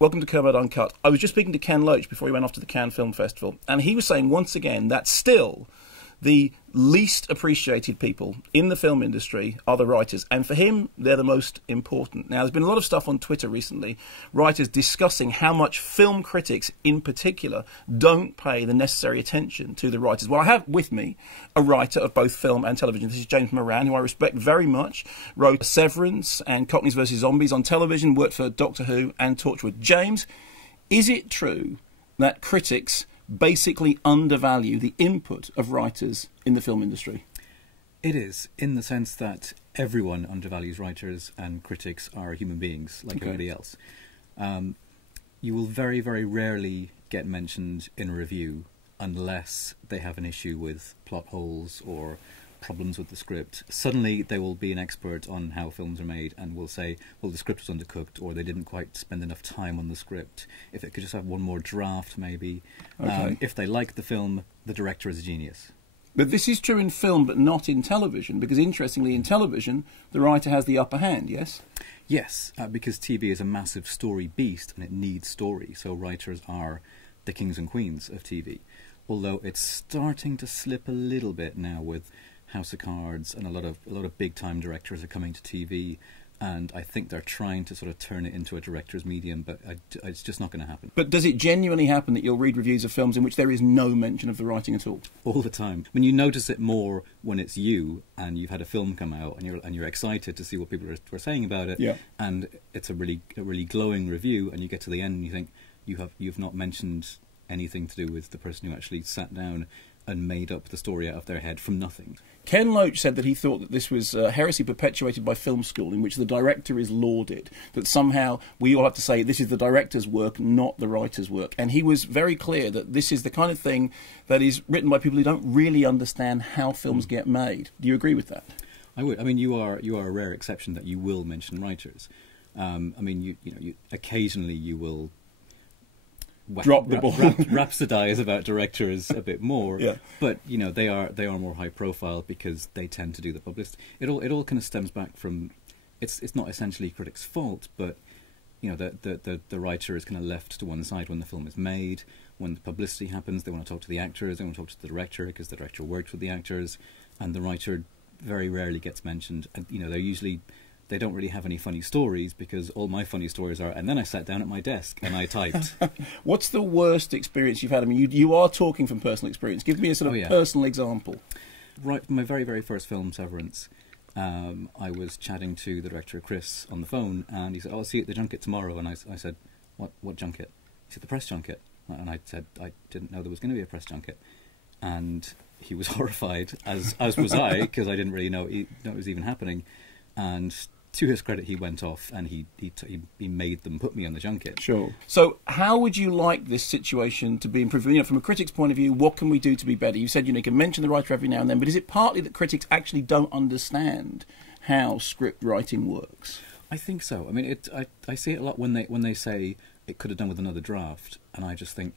Welcome to Kermode Uncut. I was just speaking to Ken Loach before he went off to the Cannes Film Festival, and he was saying once again that still the least appreciated people in the film industry are the writers, and for him they're the most important. Now, there's been a lot of stuff on Twitter recently, writers discussing how much film critics in particular don't pay the necessary attention to the writers. Well, I have with me a writer of both film and television. This is James Moran, who I respect very much, wrote Severance and Cockneys vs Zombies on television, worked for Doctor Who and Torchwood. James, is it true that critics basically undervalue the input of writers in the film industry? It is, in the sense that everyone undervalues writers, and critics are human beings like everybody else. You will very, very rarely get mentioned in a review unless they have an issue with plot holes or problems with the script. Suddenly they will be an expert on how films are made and will say, well, the script was undercooked, or they didn't quite spend enough time on the script. If it could just have one more draft, maybe. Okay. If they like the film, the director is a genius. But this is true in film but not in television, because interestingly in television the writer has the upper hand, yes? Yes, because TV is a massive story beast and it needs story, so writers are the kings and queens of TV. Although it's starting to slip a little bit now with House of Cards, and a lot of big time directors are coming to TV, and I think they're trying to sort of turn it into a director's medium, but it's just not going to happen. But does it genuinely happen that you'll read reviews of films in which there is no mention of the writing at all? All the time. I mean, you notice it more when it's you and you've had a film come out and you're excited to see what people are saying about it, yeah. And it's a really glowing review, and you get to the end and you think you've not mentioned anything to do with the person who actually sat down and made up the story out of their head from nothing. Ken Loach said that he thought that this was heresy perpetuated by film school, in which the director is lauded, that somehow we all have to say this is the director's work, not the writer's work. And he was very clear that this is the kind of thing that is written by people who don't really understand how films get made. Do you agree with that? I would. I mean, you are a rare exception that you will mention writers. I mean, you occasionally you will drop the ball, rhapsodize about directors a bit more, yeah. But you know they are more high profile because they tend to do the publicity. It all kind of stems back from it's not essentially critics' fault, but you know the writer is kind of left to one side when the film is made. When the publicity happens, they want to talk to the actors, they want to talk to the director because the director worked with the actors, and the writer very rarely gets mentioned. And you know they don't really have any funny stories, because all my funny stories are, and then I sat down at my desk and I typed. What's the worst experience you've had? I mean, you are talking from personal experience. Give me a sort of personal example. Right, my very, very first film, Severance, I was chatting to the director, Chris, on the phone, and he said, "Oh, I'll see you at the junket tomorrow." And I said, What junket? He said, "The press junket." And I said, "I didn't know there was going to be a press junket." And he was horrified, as was I, because I didn't really know it was even happening. And to his credit, he went off and he made them put me on the junket. Sure. So how would you like this situation to be improved? You know, from a critic's point of view, what can we do to be better? You said you can mention the writer every now and then, but is it partly that critics actually don't understand how script writing works? I think so. I mean, I see it a lot when they say it could have done with another draft, and I just think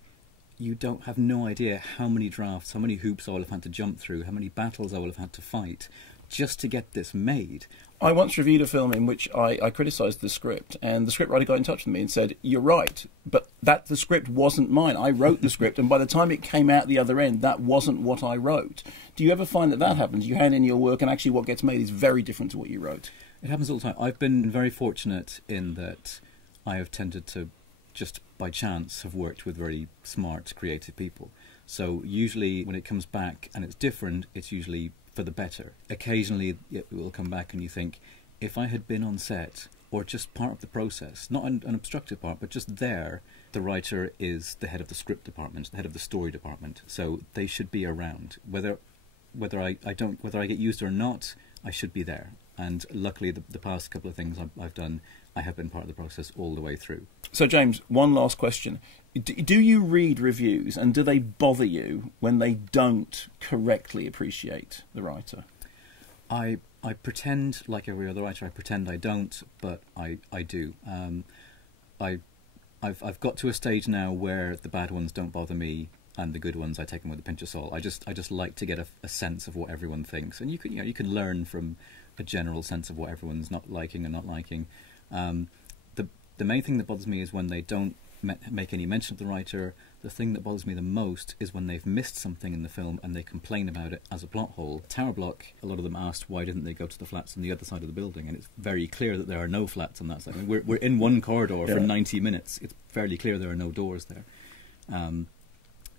you have no idea how many drafts, how many hoops I will have had to jump through, how many battles I will have had to fight just to get this made. I once reviewed a film in which I criticised the script, and the scriptwriter got in touch with me and said, "You're right, but the script wasn't mine. I wrote the script, and by the time it came out the other end, that wasn't what I wrote." Do you ever find that happens? You hand in your work, and actually what gets made is very different to what you wrote? It happens all the time. I've been very fortunate in that I have tended to, just by chance, have worked with very smart, creative people. So usually when it comes back and it's different, it's usually for the better. Occasionally it will come back and you think, if I had been on set, or just part of the process, not an obstructive part, but just there, the writer is the head of the script department, the head of the story department, so they should be around. Whether I get used or not, I should be there. And luckily the past couple of things I've done, I have been part of the process all the way through. So James, one last question. Do you read reviews, and do they bother you when they don't correctly appreciate the writer? I pretend, like every other writer, I pretend I don't, but I do. I've got to a stage now where the bad ones don't bother me, and the good ones I take them with a pinch of salt. I just like to get a sense of what everyone thinks, and you can learn from a general sense of what everyone's not liking and not liking. The main thing that bothers me is when they don't make any mention of the writer. The thing that bothers me the most is when they've missed something in the film and they complain about it as a plot hole. Tower Block, a lot of them asked why didn't they go to the flats on the other side of the building, and it's very clear that there are no flats on that side. I mean, we're in one corridor for 90 minutes. It's fairly clear there are no doors there. And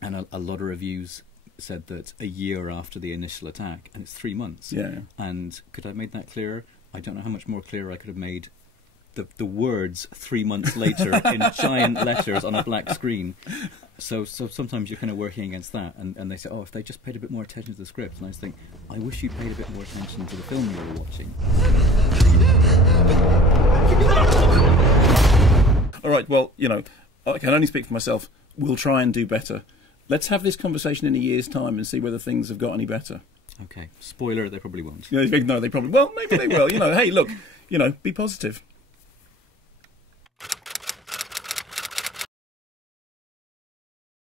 a lot of reviews said that a year after the initial attack, and it's 3 months. Yeah. And could I have made that clearer? I don't know how much more clear I could have made the words 3 months later in giant letters on a black screen. So sometimes you're kind of working against that, and they say, oh, if they just paid a bit more attention to the script. And I just think, I wish you paid a bit more attention to the film you were watching. All right, well, you know, I can only speak for myself. We'll try and do better. Let's have this conversation in a year's time and see whether things have got any better. Okay. Spoiler, they probably won't. No, they probably... Well, maybe they will. You know, hey, look, you know, be positive.